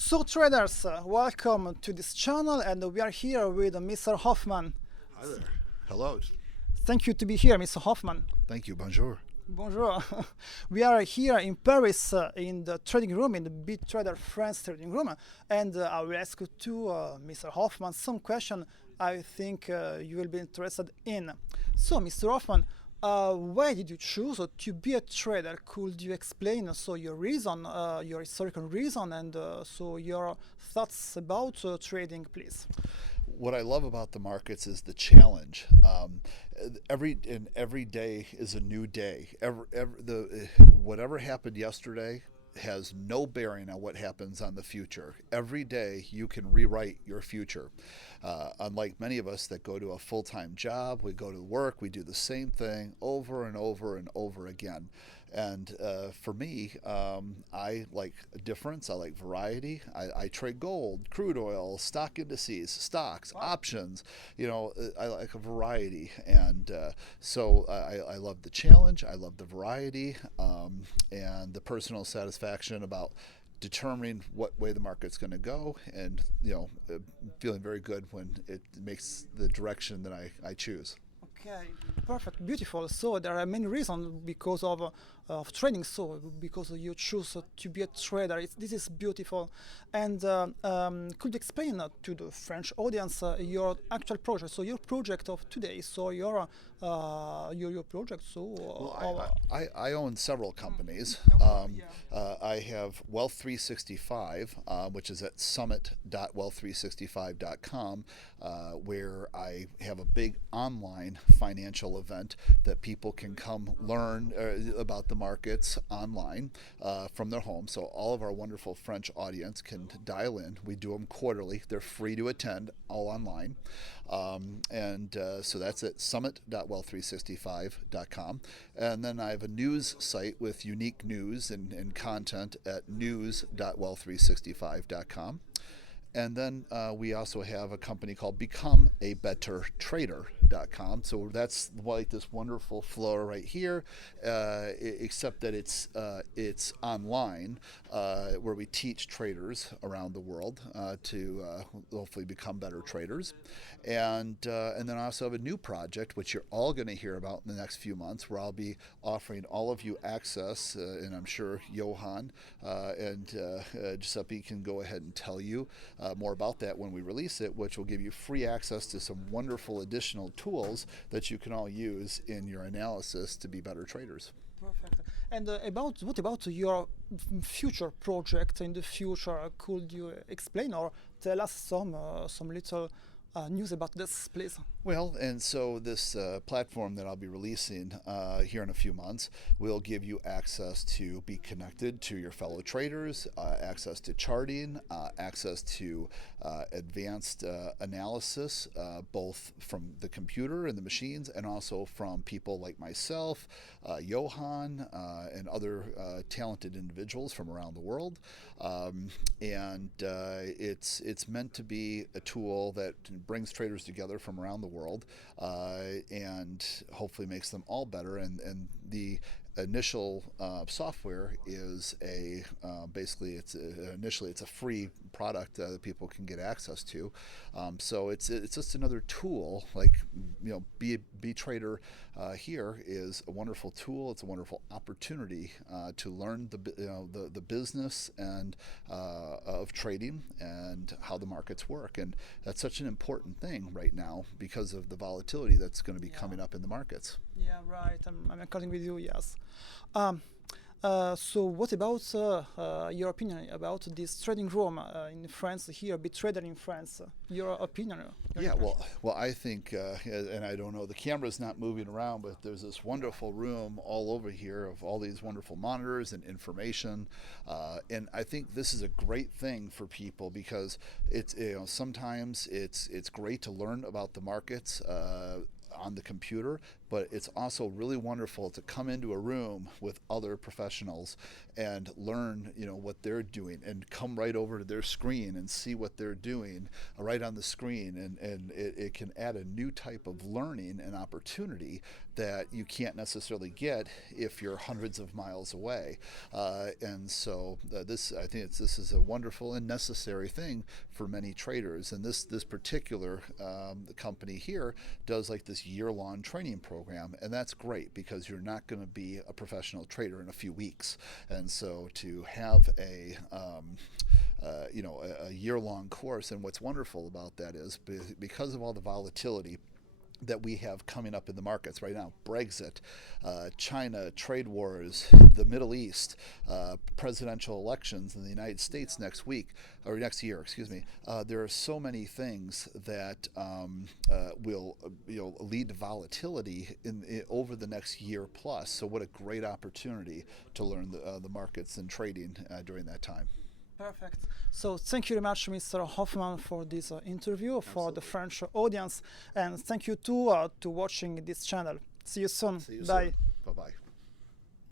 So traders, welcome to this channel, and we are here with Mr. Hoffman. Hi there. Hello. Thank you to be here, Mr. Hoffman. Thank you. Bonjour. Bonjour. We are here in Paris in the trading room, in the BeTrader France trading room, and I will ask you to Mr. Hoffman some question I think you will be interested in. So, Mr. Hoffman, why did you choose to be a trader? Could you explain your reason, your historical reason, and so your thoughts about trading, please? What I love about the markets is the challenge. Every day is a new day. Whatever happened yesterday has no bearing on what happens on the future. Every day you can rewrite your future. Unlike many of us that go to a full-time job, we go to work, we do the same thing over and over and over again. And for me, I like a difference. I like variety. I trade gold, crude oil, stock indices, stocks, options. I like a variety. And so I love the challenge. I love the variety and the personal satisfaction about determining what way the market's going to go, and feeling very good when it makes the direction that I choose. Okay, perfect, beautiful. So there are many reasons because of trading. So because you choose to be a trader, this is beautiful. And could you explain to the French audience your actual project? So your project of today. So your project. So well, I own several companies. I have Wealth 365, which is at summit.wealth365.com, where I have a big online financial event that people can come learn about the markets online from their home. So all of our wonderful French audience can dial in. We do them quarterly. They're free to attend, all online. So that's at summit.wealth365.com. And then I have a news site with unique news and content at news.wealth365.com. And then we also have a company called becomeabettertrader.com. So that's like this wonderful flow right here, except that it's online, where we teach traders around the world to hopefully become better traders. And then I also have a new project, which you're all going to hear about in the next few months, where I'll be offering all of you access, and I'm sure Johan and Giuseppe can go ahead and tell you more about that when we release it, which will give you free access to some wonderful additional tools that you can all use in your analysis to be better traders. Perfect. And what about your future project in the future? Could you explain or tell us some little news about this, please? Well, and so this platform that I'll be releasing here in a few months will give you access to be connected to your fellow traders, access to charting, access to advanced analysis, both from the computer and the machines, and also from people like myself, Johan, and other talented individuals from around the world. It's meant to be a tool that brings traders together from around the world and hopefully makes them all better. And the initial software is basically initially it's a free product that people can get access to. So it's just another tool. Like BeTrader here is a wonderful tool. It's a wonderful opportunity to learn the business and of trading and how the markets work. And that's such an important thing right now because of the volatility that's going to be coming up in the markets. Yeah, right. I'm according with you. Yes. So what about your opinion about this trading room in France here, BeTrader in France? Your opinion? Well, I think, and I don't know, the camera's not moving around, but there's this wonderful room all over here of all these wonderful monitors and information, and I think this is a great thing for people because it's sometimes it's great to learn about the markets on the computer, but it's also really wonderful to come into a room with other professionals and learn, what they're doing, and come right over to their screen and see what they're doing right on the screen, and it can add a new type of learning and opportunity that you can't necessarily get if you're hundreds of miles away. And so I think this is a wonderful and necessary thing for many traders. And this particular company here does like this year-long training program, and that's great because you're not going to be a professional trader in a few weeks. And so to have a year-long course, and what's wonderful about that is because of all the volatility that we have coming up in the markets right now, Brexit, China, trade wars, the Middle East, presidential elections in the United States next year, there are so many things that will lead to volatility over the next year plus. So what a great opportunity to learn the markets and trading during that time. Perfect. So thank you very much, Mr. Hoffman, for this interview. Absolutely. For the French audience, and thank you too to watching this channel. See you soon. See you Bye. soon. Bye-bye.